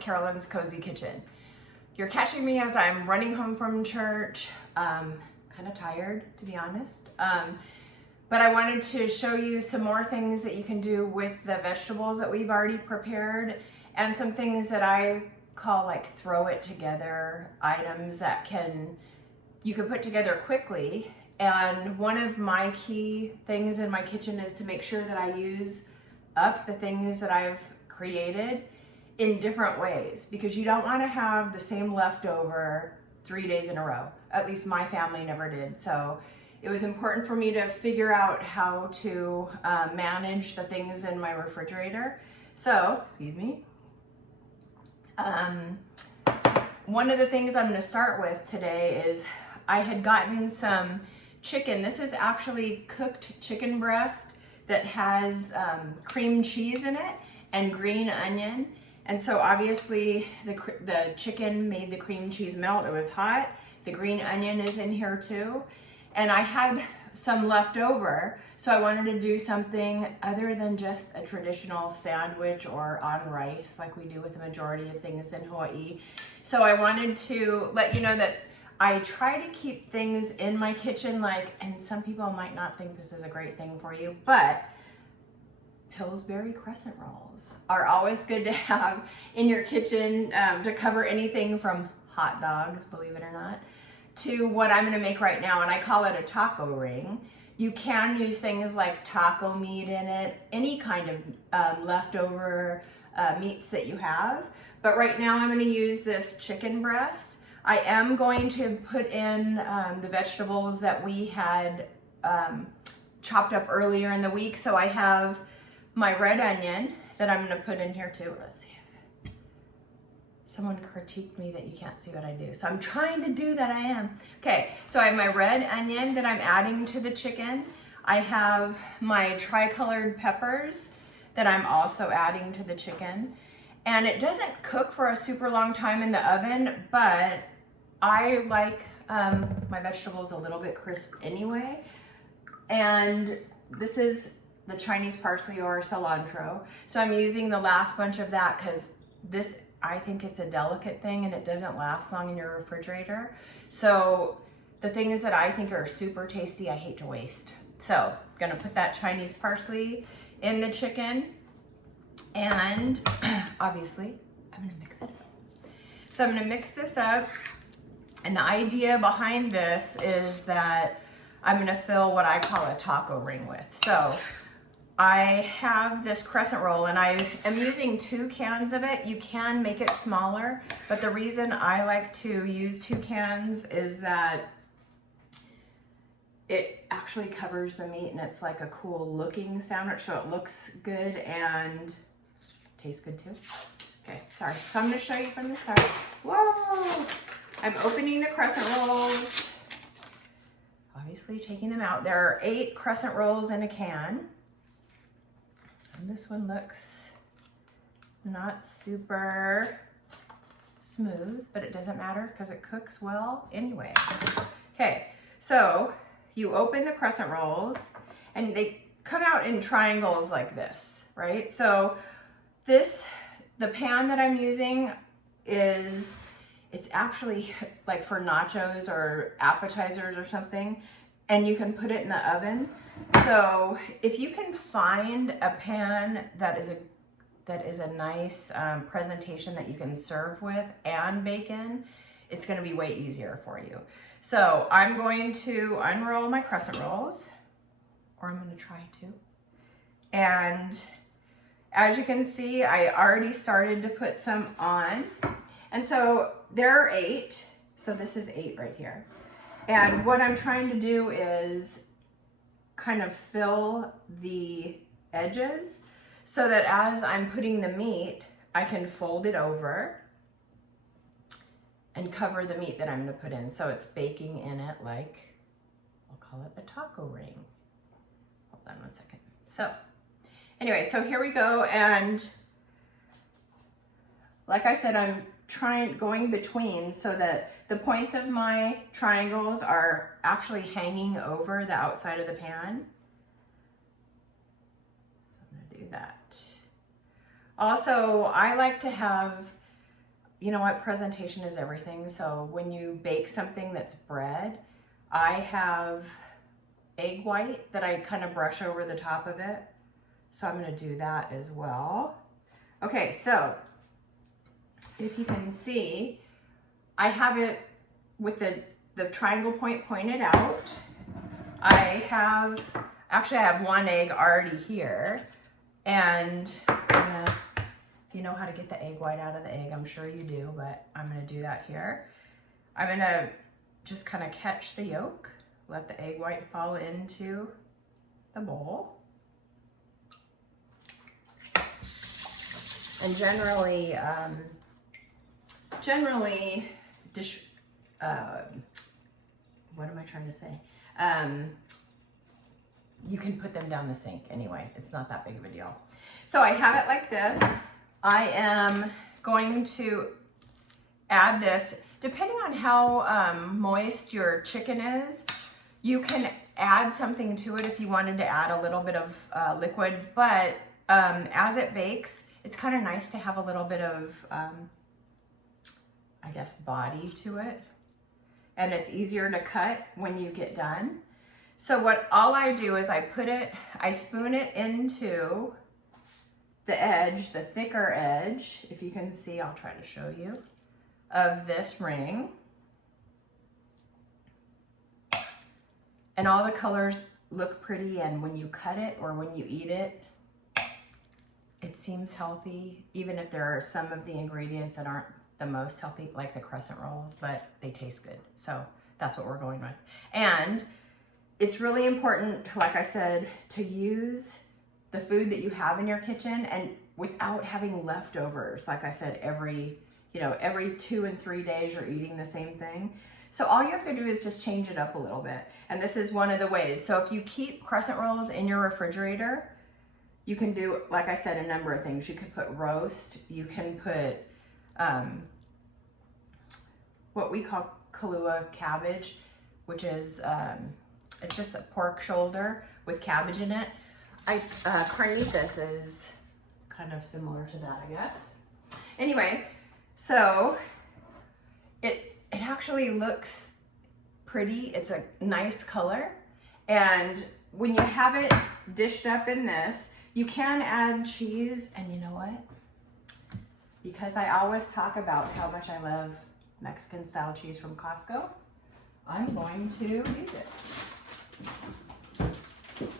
Carolyn's Cozy Kitchen. You're catching me as I'm running home from church, kind of tired to be honest, but I wanted to show you some more things that you can do with the vegetables that we've already prepared and some things that I call like throw it together items that you can put together quickly. And one of my key things in my kitchen is to make sure that I use up the things that I've created in different ways, because you don't want to have the same leftover 3 days in a row. At least my family never did. So it was important for me to figure out how to manage the things in my refrigerator. So, excuse me. One of the things I'm going to start with today is I had gotten some chicken. This is actually cooked chicken breast that has cream cheese in it and green onion. And so obviously the chicken made the cream cheese melt. It was hot. The green onion is in here too. And I had some left over, so I wanted to do something other than just a traditional sandwich or on rice like we do with the majority of things in Hawaii. So I wanted to let you know that I try to keep things in my kitchen, and some people might not think this is a great thing for you, but Pillsbury crescent rolls are always good to have in your kitchen to cover anything from hot dogs, believe it or not, to what I'm going to make right now, and I call it a taco ring. You can use things like taco meat in it, any kind of leftover meats that you have, but right now I'm going to use this chicken breast. I am going to put in the vegetables that we had chopped up earlier in the week, so I have my red onion that I'm going to put in here too. Let's see. Someone critiqued me that you can't see what I do. So I'm trying to do that, I am. Okay, so I have my red onion that I'm adding to the chicken. I have my tricolored peppers that I'm also adding to the chicken. And it doesn't cook for a super long time in the oven, but I like my vegetables a little bit crisp anyway. And this is the Chinese parsley or cilantro. So I'm using the last bunch of that because I think it's a delicate thing and it doesn't last long in your refrigerator. So the things that I think are super tasty, I hate to waste. So I'm gonna put that Chinese parsley in the chicken, and obviously I'm gonna mix it up. So I'm gonna mix this up, and the idea behind this is that I'm gonna fill what I call a taco ring with. So I have this crescent roll and I am using 2 cans of it. You can make it smaller, but the reason I like to use 2 cans is that it actually covers the meat and it's like a cool looking sandwich, so it looks good and tastes good too. Okay, sorry. So I'm gonna show you from the start. Whoa! I'm opening the crescent rolls, obviously taking them out. There are 8 crescent rolls in a can. And this one looks not super smooth, but it doesn't matter because it cooks well anyway. Okay, so you open the crescent rolls and they come out in triangles like this, right? So the pan that I'm using it's actually like for nachos or appetizers or something, and you can put it in the oven. So if you can find a pan that is a nice presentation that you can serve with and bake in, it's going to be way easier for you. So I'm going to unroll my crescent rolls, or I'm going to try to. And as you can see, I already started to put some on. And so there are 8. So this is 8 right here. And what I'm trying to do is kind of fill the edges so that as I'm putting the meat, I can fold it over and cover the meat that I'm going to put in. So it's baking in it like, I'll call it a taco ring. Hold on one second. So anyway, so here we go. And like I said, I'm going between so that the points of my triangles are actually hanging over the outside of the pan. So I'm gonna do that. Also, I like to have you know what, presentation is everything. So when you bake something that's bread, I have egg white that I kind of brush over the top of it. So I'm gonna do that as well. Okay, so if you can see, I have it with the triangle point pointed out. I have one egg already here, and you know how to get the egg white out of the egg, I'm sure you do, but I'm gonna do that here. I'm gonna just kind of catch the yolk, let the egg white fall into the bowl. And generally, what am I trying to say? You can put them down the sink anyway. It's not that big of a deal. So I have it like this. I am going to add this. Depending on how moist your chicken is, you can add something to it if you wanted to add a little bit of liquid. But as it bakes, it's kind of nice to have a little bit of, I guess, body to it. And it's easier to cut when you get done. So all I do is I spoon it into the edge, the thicker edge, if you can see, I'll try to show you, of this ring. And all the colors look pretty, and when you cut it or when you eat it, it seems healthy, even if there are some of the ingredients that aren't the most healthy, like the crescent rolls, but they taste good. So that's what we're going with. And it's really important, like I said, to use the food that you have in your kitchen and without having leftovers. Like I said, every 2 and 3 days you're eating the same thing. So all you have to do is just change it up a little bit. And this is one of the ways. So if you keep crescent rolls in your refrigerator, you can do, like I said, a number of things. You could put roast, you can put what we call Kahlua cabbage, which is, it's just a pork shoulder with cabbage in it. Carnitas is kind of similar to that, I guess. Anyway, so it actually looks pretty. It's a nice color. And when you have it dished up in this, you can add cheese. And you know what? Because I always talk about how much I love Mexican style cheese from Costco, I'm going to use it.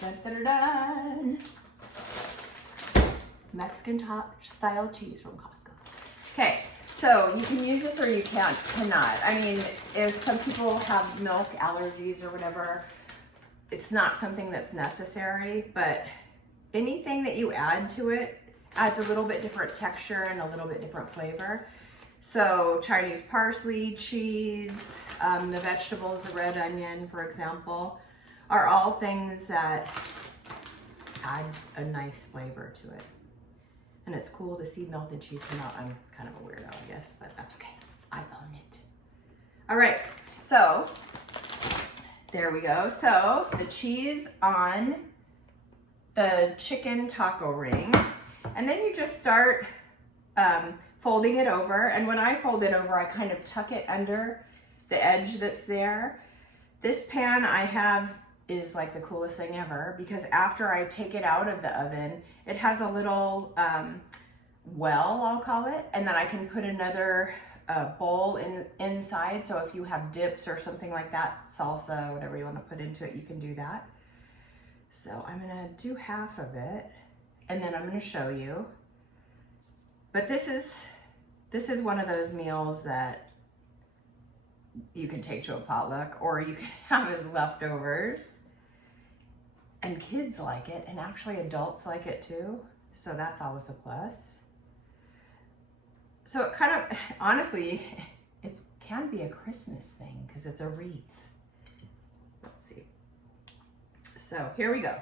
Dun, dun, dun, dun. Mexican style cheese from Costco. Okay, so you can use this or you cannot. I mean, if some people have milk allergies or whatever, it's not something that's necessary, but anything that you add to it adds a little bit different texture and a little bit different flavor. So Chinese parsley, cheese, the vegetables, the red onion, for example, are all things that add a nice flavor to it. And it's cool to see melted cheese come out. I'm kind of a weirdo, I guess, but that's okay. I own it. All right, so there we go. So the cheese on the chicken taco ring, and then you just start folding it over. And when I fold it over, I kind of tuck it under the edge that's there. This pan I have is like the coolest thing ever, because after I take it out of the oven, it has a little well, I'll call it, and then I can put another bowl inside. So if you have dips or something like that, salsa, whatever you want to put into it, you can do that. So I'm gonna do half of it, and then I'm gonna show you. But this is one of those meals that you can take to a potluck, or you can have as leftovers. And kids like it, and actually adults like it too. So that's always a plus. So it kind of, honestly, it can be a Christmas thing because it's a wreath. Let's see. So here we go.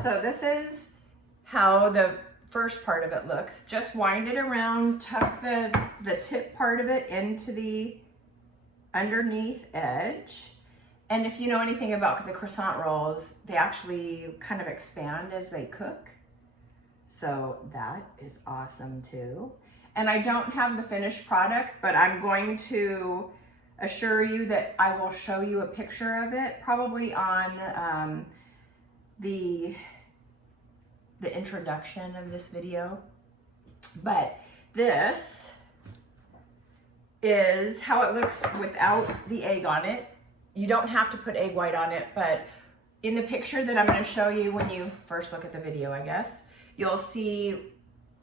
So this is how the first part of it looks. Just wind it around, tuck the tip part of it into the underneath edge. And if you know anything about the croissant rolls, they actually kind of expand as they cook. So that is awesome too. and I don't have the finished product, but I'm going to assure you that I will show you a picture of it, probably on the introduction of this video. But this is how it looks without the egg on it. You don't have to put egg white on it, but in the picture that I'm going to show you when you first look at the video, I guess, you'll see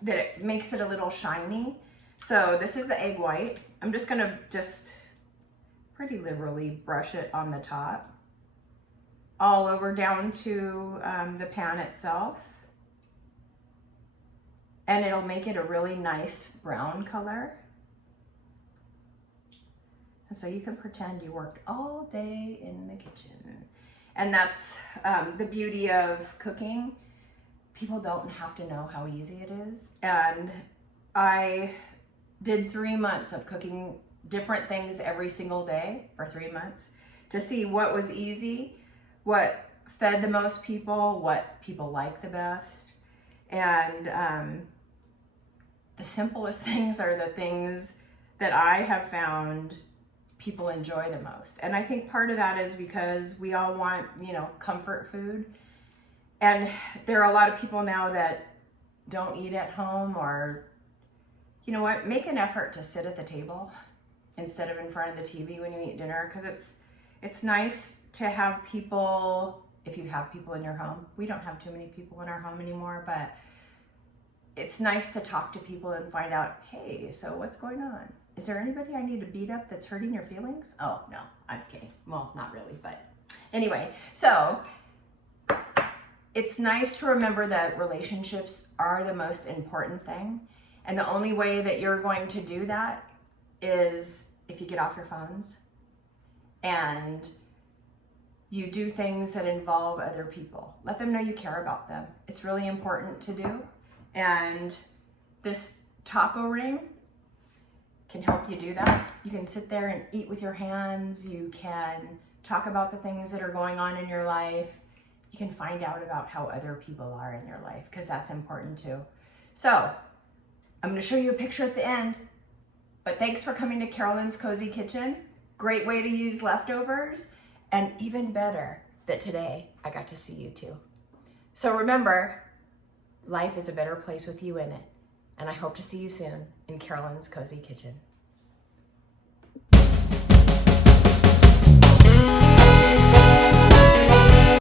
that it makes it a little shiny. So this is the egg white. I'm just going to pretty liberally brush it on the top, all over down to the pan itself. And it'll make it a really nice brown color. And so you can pretend you worked all day in the kitchen. And that's the beauty of cooking. People don't have to know how easy it is. And I did 3 months of cooking different things every single day for 3 months to see what was easy, what fed the most people, what people like the best. And the simplest things are the things that I have found people enjoy the most. And I think part of that is because we all want, you know, comfort food. And there are a lot of people now that don't eat at home, or, you know what, make an effort to sit at the table instead of in front of the TV when you eat dinner, because it's nice to have people, if you have people in your home. We don't have too many people in our home anymore, but it's nice to talk to people and find out, hey, so what's going on? Is there anybody I need to beat up that's hurting your feelings? Oh, no, I'm kidding. Well, not really, but anyway, so it's nice to remember that relationships are the most important thing. And the only way that you're going to do that is if you get off your phones and you do things that involve other people. Let them know you care about them. It's really important to do. And this taco ring can help you do that. You can sit there and eat with your hands. You can talk about the things that are going on in your life. You can find out about how other people are in your life, because that's important too. So I'm going to show you a picture at the end, but thanks for coming to Carolyn's Cozy Kitchen. Great way to use leftovers, and even better that today I got to see you too. So remember, life is a better place with you in it. And I hope to see you soon in Carolyn's Cozy Kitchen.